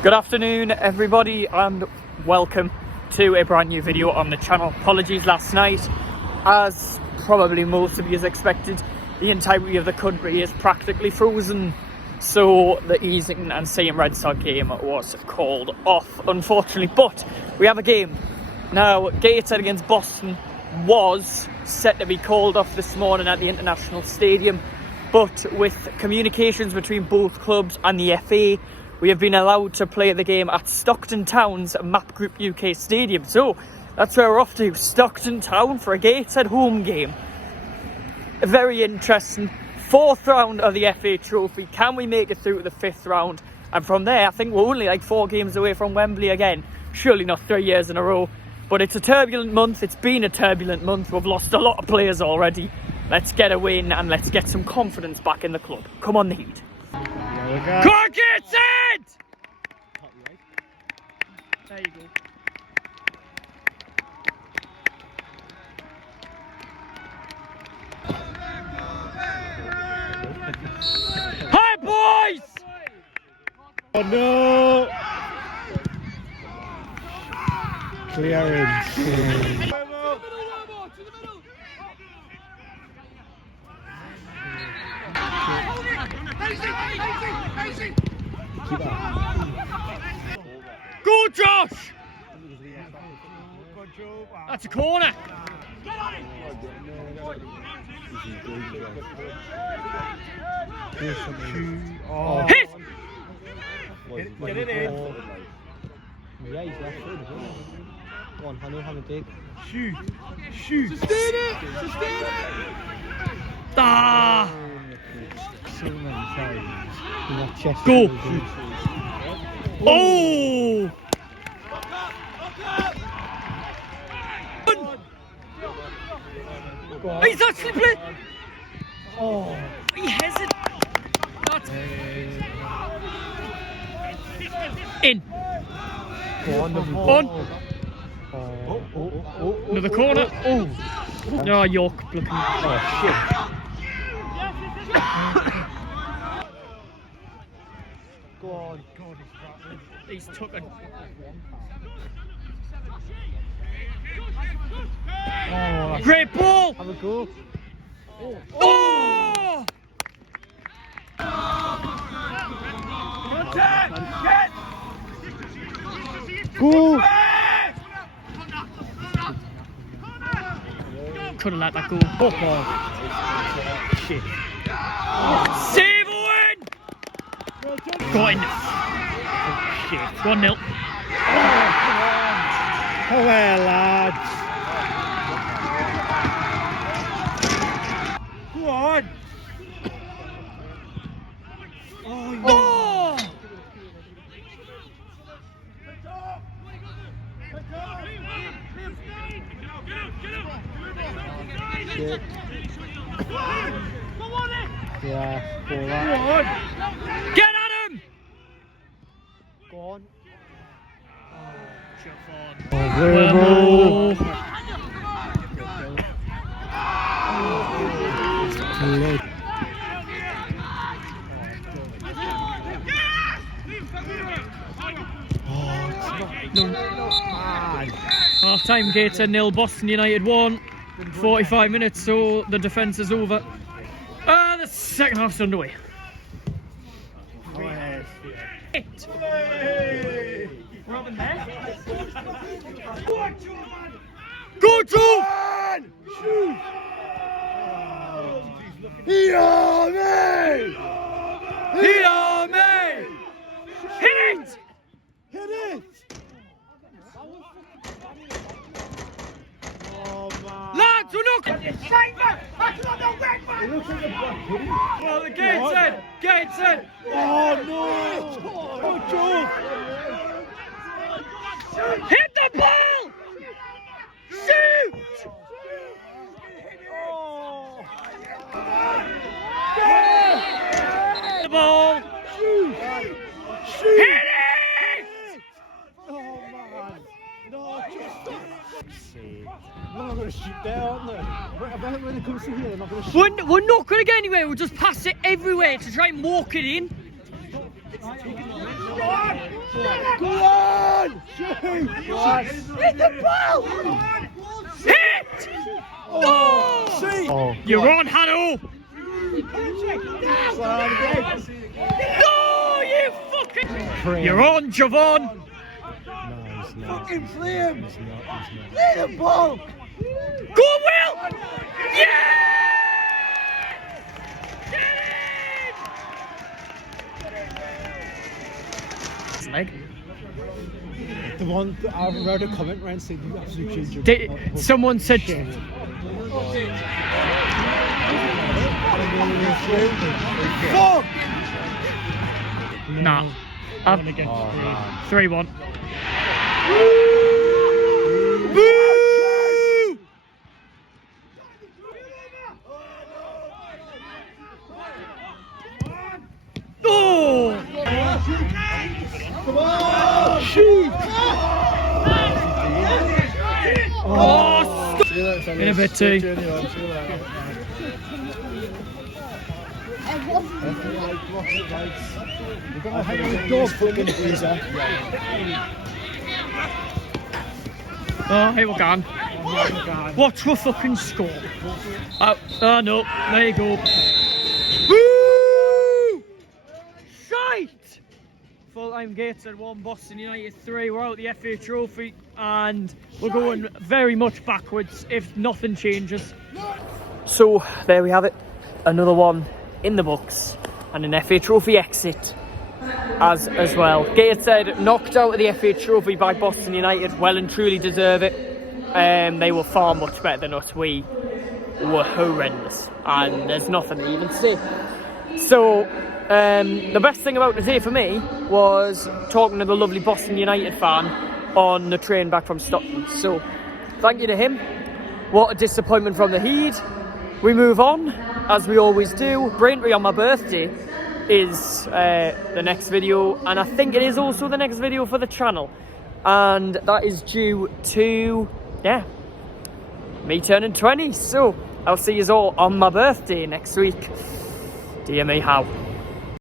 Good afternoon everybody and welcome to a brand new video on the channel. Apologies last night, as probably most of you expected, the entirety of the country is practically frozen, so the Easington and Seaham Red Sox game was called off unfortunately. But we have a game now. Gateshead against Boston was set to be called off this morning at the International Stadium, but with communications between both clubs and the FA, we have been allowed to play the game at Stockton Town's Map Group UK Stadium. So that's where we're off to, Stockton Town, for a Gateshead home game. A very interesting fourth round of the FA Trophy. Can we make it through to the fifth round? And from there, I think we're only like 4 games away from Wembley again. Surely not 3 years in a row. But it's a turbulent month. It's been a turbulent month. We've lost a lot of players already. Let's get a win and let's get some confidence back in the club. Come on, the Heat. Come on, Gateshead! There you go. Hi, boys! Oh no! Clearance. Go, Josh! That's a corner. Oh. Hit! Get it in. Yeah, he's left foot. Go on, Hanu, have a dig. Shoot! Shoot! Sustain it! Sustain it! Ah! So many times. In that chest. Go! Oh! He's actually playing! Oh! He hasn't! In! Go on, lovely On! Oh. Another corner! Oh! Oh, York looking. Oh, shit. Go on. He's took a. Oh, Great ball! have a go. Oh! Go! Could have let that go. Oh, shit. Save Owen! Got in. Shit. 1-0. Oh, well, lads. Go on. Oh! Shit. Yeah, go on. Get at him! Go on. Oh, Well, Half time, Gateshead 0, Boston United 1. 45 minutes, so the defence is over. The second half's underway. Robin there. Go, Joe! shoot! He on me! Hit on me! Hit it! Hit it! Oh man! Lads, we're not. Well, the Gateshead! Oh no! Oh Joe! Hit the ball! Shoot! Oh! The ball! Shoot! Hit it! Oh man! No, just they're not going to shoot there, aren't they? I bet when it comes to here, they're not going to shoot. We're not going to get anywhere. We'll just pass it everywhere to try and walk it in. on! Shoot! Hit the ball! Hit! Oh! You're on, Hanno! No, you fucking... You're on, Javon! No, he's not. Fucking play him! He's not. Play the ball! Go, Will! Yeah! Leg. The one that I read a comment around saying you absolutely changed. Someone said Fuck! nah. 3-1. Boo! Oh! Come on! Shoot! Oh, stop. In a bit too. You've got to hang on the dog fucking freezer. Oh, here we go. Watch the fucking score. Oh no, there you go. Woo! Shite! Full-time Gateshead 1, Boston United 3. We're out the FA Trophy and we're going very much backwards if nothing changes. So there we have it. Another one in the books and an FA Trophy exit as well. Gateshead knocked out of the FA Trophy by Boston United. Well and truly deserve it. They were far much better than us. We were horrendous and there's nothing to even say. So the best thing about today for me was talking to the lovely Boston United fan on the train back from Stockton. So thank you to him. What a disappointment from the Heed. We move on as we always do. Braintree on my birthday is the next video, and I think it is also the next video for the channel, and that is due to me turning 20. So I'll see you all on my birthday next week. Dear me, how.